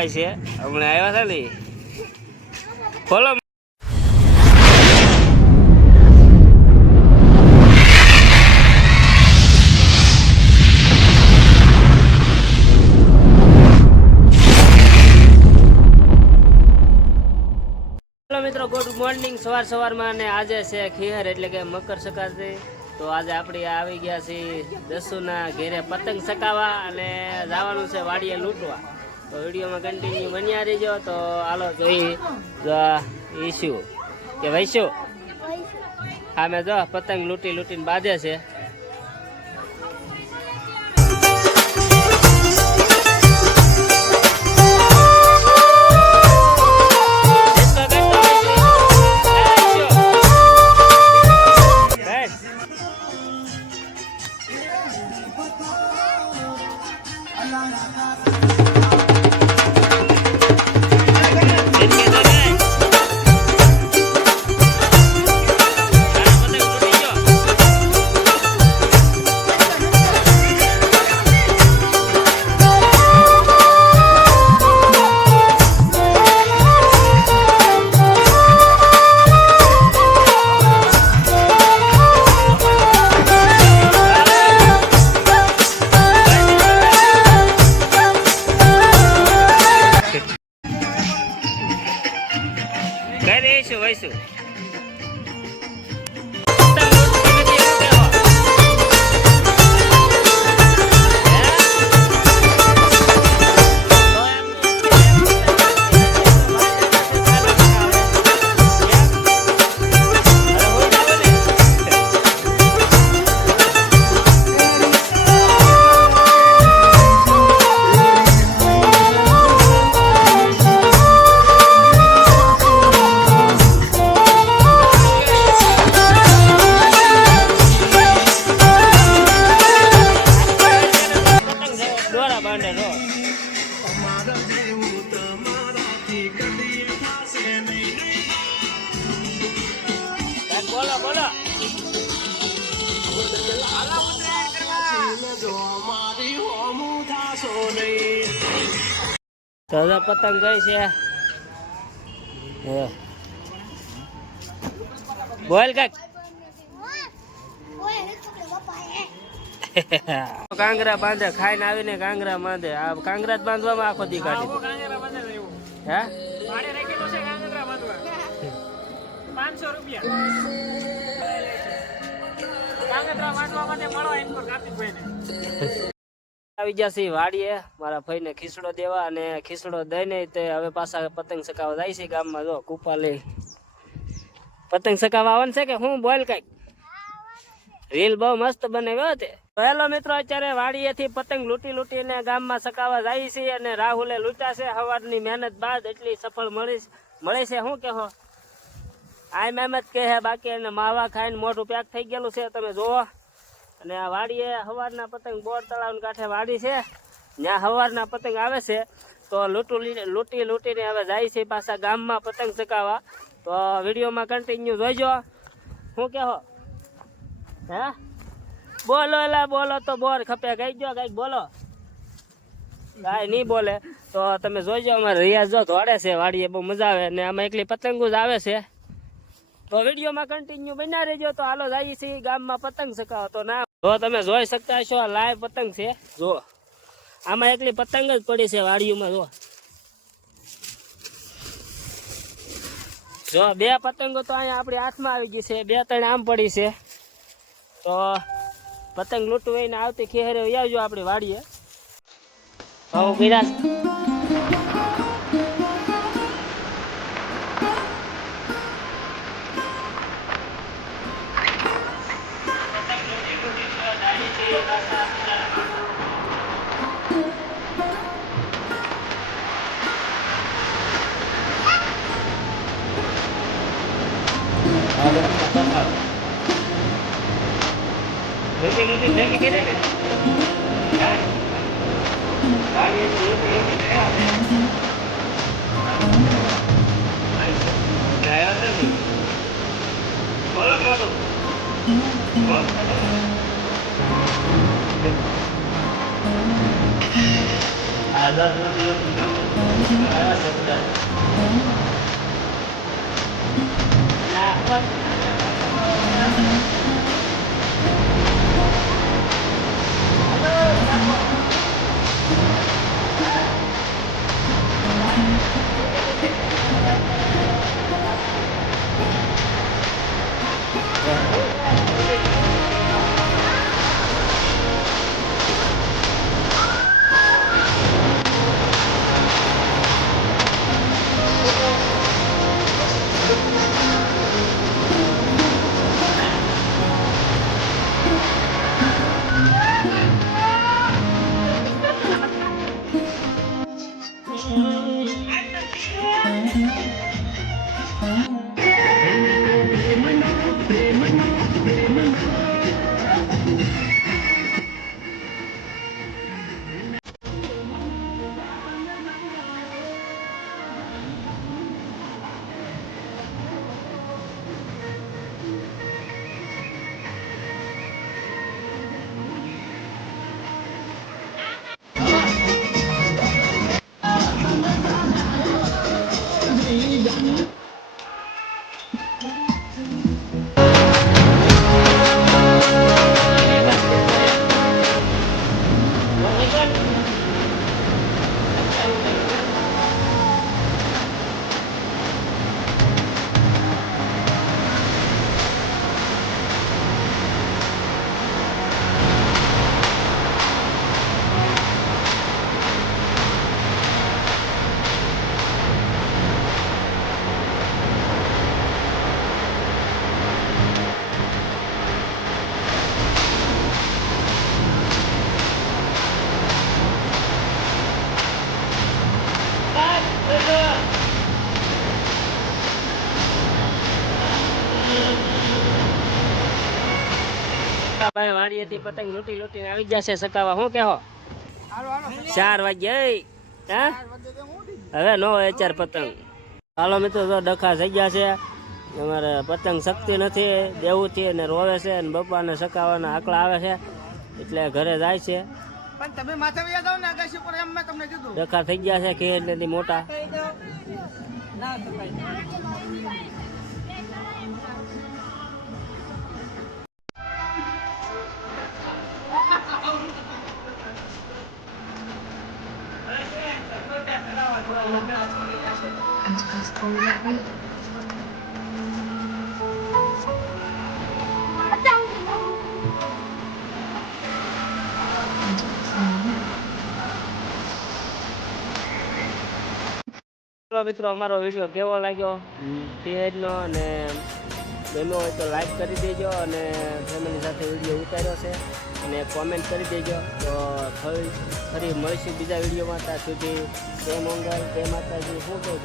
ભાઈ છે હમણાં આવ્યા હતા ને બોલો મિત્રો ગુડ મોર્નિંગ સવારમાં અને આજે છે ખીહર એટલે કે મકર સંક્રાંતિ તો આજે આપણે આવી ગયા છીએ દસુના ઘેરે પતંગ ચકાવવા અને જવાનું છે વાડીએ લૂંટવા તો વિડીયોમાં કન્ટિન્યુ બન્યા રહીજો તો હાલો જોઈ ઈશુ કે વૈશુ હા મેં જો પતંગ લૂંટીને બાંધે છે વૈશું બોલો બોલો તો પતંગ ગઈ છે બોલ કઈક કાંગરા બાંધે ખાઈને આવીને કાંગરા બાંધે આ કાંગરા જ બાંધવામાં આખો દી કાઢી હે 500 રૂપિયા આવી ગયા છે વાડીએ મારા ભાઈને ખીસડો દેવા અને ખીસડો દઈને તે હવે પાછા પતંગ ચકાવવા જાય છે ગામમાં જો કૂપા લઈ પતંગ ચકાવવા આવવાનું છે કે હું બોલ કઈક રીલ બહુ મસ્ત બનાવ્યો તે હેલો મિત્રો અત્યારે વાડીએથી પતંગ લૂંટીને ગામમાં ચકાવવા જાય છે અને રાહુલે લૂંટ્યા છે સવારની મહેનત બાદ એટલી સફળ મળે છે શું કહો આ મહેનત કે હે બાકી એને માવા ખાઈને મોઢું પેક થઈ ગયેલું છે તમે જોવો અને આ વાડીએ સવારના પતંગ બોર તળાવની કાંઠે વાડી છે ત્યાં સવારના પતંગ આવે છે તો લૂંટીને હવે જાય છે પાછા ગામમાં પતંગ ચકાવવા તો વિડીયોમાં કન્ટિન્યુ જોઈજો શું કહો હે બોલો એલા બોલો તો બોર ખપે ગઈ ગયો કઈક બોલો કાંઈ નહીં બોલે તો તમે જોઈજો અમારે રિયાઝ જો દોડે છે વાડીએ બહુ મજા આવે અને આમાં એકલી પતંગો જ આવે છે તો વિડીયોમાં કન્ટિન્યુ બન્યા રહેજો તો હાલો જાય છે ગામમાં પતંગ ચકાવો તો ના જો તમે જોઈ શકતા છો લાઈવ પતંગ છે જો આમાં એકલી પતંગ જ પડી છે વાડીઓમાં જો બે પતંગો તો અહીંયા આપણી હાથમાં આવી ગઈ છે 2-3 આમ પડી છે તો પતંગ લૂંટવીને આવતી ખેરે આવજો આપણી વાડીએ હો બિરાજ Ada ભાઈ વાડીએથી પતંગ લૂંટી લૂંટીને આવી જશે સકાવા. શું કહો? 4 વાગ્યા. હા હવે નો હોય 4 પતંગ. હાલો મિત્રો, તો ડખા થઈ ગયા છે. અમારે પતંગ શકતી નથી, દેવું થી અને રોવે છે, અને બપ્પાને સકાવાના આકડા આવે છે એટલે ઘરે જાય છે. પણ તમે માથે વયા જાવ ને આકાશી પર, એમ મેં તમને કીધું. ડખા થઈ ગયા છે ખેડ નથી મોટા. ના તો ભાઈ મિત્રો, અમારો વિડીયો કેવો લાગ્યો તેનો, અને ગમ્યો હોય તો લાઈક કરી દેજો, અને ફેમિલી સાથે વિડીયો ઉતાર્યો છે અને કોમેન્ટ કરી દેજો. તો ફરી મળીશું બીજા વિડીયોમાં. ત્યાં સુધી જય મંગલ, જય માતાજી. શું કહું?